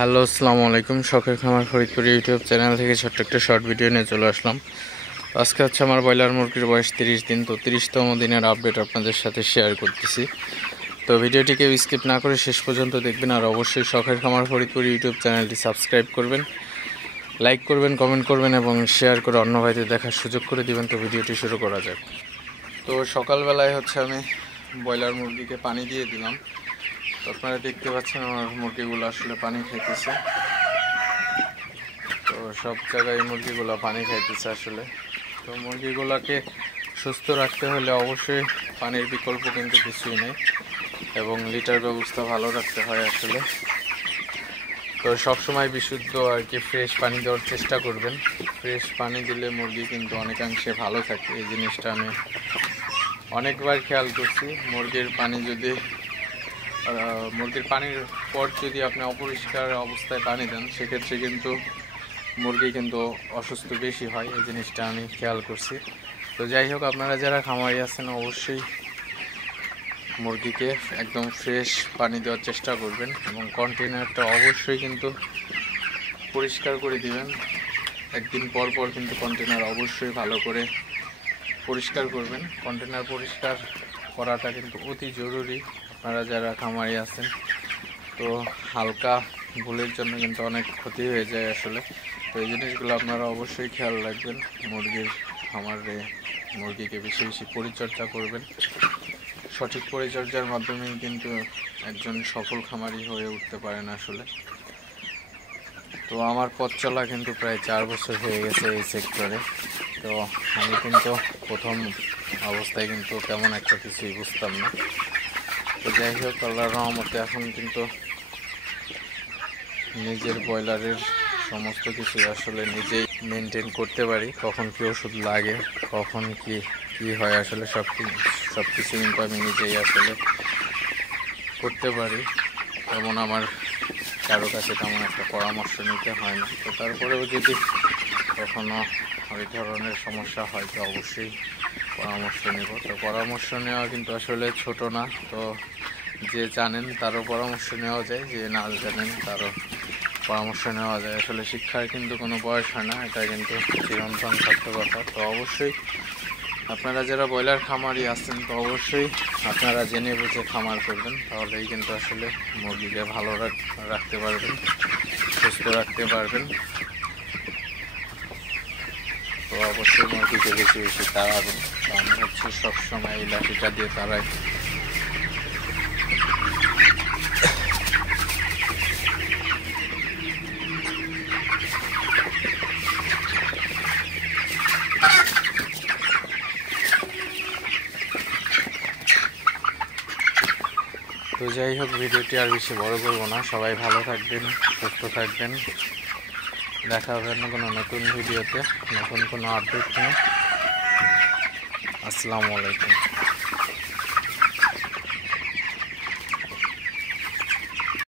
Hello, আসসালামু আলাইকুম। শখের খামার ফরিদপুর ইউটিউব চ্যানেল থেকে ছোট্ট একটা শর্ট ভিডিও নিয়ে চলে আসলাম। আজকে হচ্ছে আমার ব্রয়লার মুরগির বয়স 30 দিন। তো 30তম দিনের আপডেট আপনাদের সাথে শেয়ার করতেছি। তো ভিডিওটিকে স্কিপ না করে শেষ পর্যন্ত দেখবেন, আর অবশ্যই শখের খামার ফরিদপুর ইউটিউব চ্যানেলটি সাবস্ক্রাইব করবেন, লাইক করবেন, কমেন্ট করবেন এবং শেয়ার করে অন্য ভাইদের দেখার সুযোগ করে দিবেন। তো ভিডিওটি শুরু করা যাক। তো সকালবেলায় হচ্ছে আমি ব্রয়লার মুরগিকে পানি দিয়ে দিলাম। তো আপনারা দেখতে পাচ্ছেন আমার মুরগিগুলো আসলে পানি খাইতেছে। তো সব জায়গায় মুরগিগুলো পানি খাইতেছে আসলে। তো মুরগিগুলোকে সুস্থ রাখতে হলে অবশ্যই পানির বিকল্প কিন্তু কিছুই নেই, এবং লিটার ব্যবস্থা ভালো রাখতে হয় আসলে। তো সবসময় বিশুদ্ধ আর কি ফ্রেশ পানি দেওয়ার চেষ্টা করবেন। ফ্রেশ পানি দিলে মুরগি কিন্তু অনেকাংশে ভালো থাকে। এই জিনিসটা আমি অনেকবার খেয়াল করছি। মুরগির পানির পর যদি আপনি অপরিষ্কার অবস্থায় পানি দেন, সেক্ষেত্রে কিন্তু মুরগি কিন্তু অসুস্থ বেশি হয়। এই জিনিসটা আমি খেয়াল করছি। তো যাই হোক, আপনারা যারা খামারি আছেন অবশ্যই মুরগিকে একদম ফ্রেশ পানি দেওয়ার চেষ্টা করবেন, এবং কন্টেনারটা অবশ্যই কিন্তু পরিষ্কার করে দিবেন। একদিন পর পর কিন্তু কন্টেনার অবশ্যই ভালো করে পরিষ্কার করবেন। কন্টেনার পরিষ্কার করাটা কিন্তু অতি জরুরি। আপনারা যারা খামারি আছেন, তো হালকা ভুলের জন্য কিন্তু অনেক ক্ষতি হয়ে যায় আসলে। তো এই জিনিসগুলো আপনারা অবশ্যই খেয়াল রাখবেন। মুরগিকে বেশি বেশি পরিচর্যা করবেন। সঠিক পরিচর্যার মাধ্যমেই কিন্তু একজন সফল খামারি হয়ে উঠতে পারেন আসলে। তো আমার পথ চলা কিন্তু প্রায় 4 বছর হয়ে গেছে এই সেক্টরে। তো আমি কিন্তু প্রথম অবস্থায় কিন্তু তেমন একটা কিছুই বুঝতাম না। তো যাই হোক, আল্লাহর রহমতে এখন কিন্তু নিজের ব্রয়লারের সমস্ত কিছু আসলে নিজেই মেনটেন করতে পারি। কখন কী ওষুধ লাগে, কখন কি হয় আসলে সব কিছু কিন্তু আমি নিজেই আসলে করতে পারি। তেমন আমার কারো কাছে তেমন একটা পরামর্শ নিতে হয় না। তো তারপরেও যদি কখনো ওই ধরনের সমস্যা হয়, তো অবশ্যই পরামর্শ নেব। তো পরামর্শ নেওয়া কিন্তু আসলে ছোট না। তো যে জানেন তারও পরামর্শ নেওয়া যায়, যে না জানেন তারও পরামর্শ নেওয়া যায়। আসলে শিক্ষার কিন্তু কোনো বয়স হয় না, এটা কিন্তু চিরন্তন সত্য কথা। তো অবশ্যই আপনারা যারা ব্রয়লার খামারি আছেন, তো অবশ্যই আপনারা জেনে বুঝে খামার করবেন, তাহলেই কিন্তু আসলে মুরগিকে ভালো রাখতে পারবেন, সুস্থ রাখতে পারবেন। তো অবশ্যই মুরগিকে বেশি বেশি তাড়াবেন। তো আমি হচ্ছে সবসময় এই লাঠিটা দিয়ে তাড়াই। তো যাই হোক, ভিডিওটি আর বেশি বড় করবো না। সবাই ভালো থাকবেন, সুস্থ থাকবেন। দেখা হবে না কোনো নতুন ভিডিওতে, নতুন কোনো আপডেট নিয়ে। আসসালামু আলাইকুম।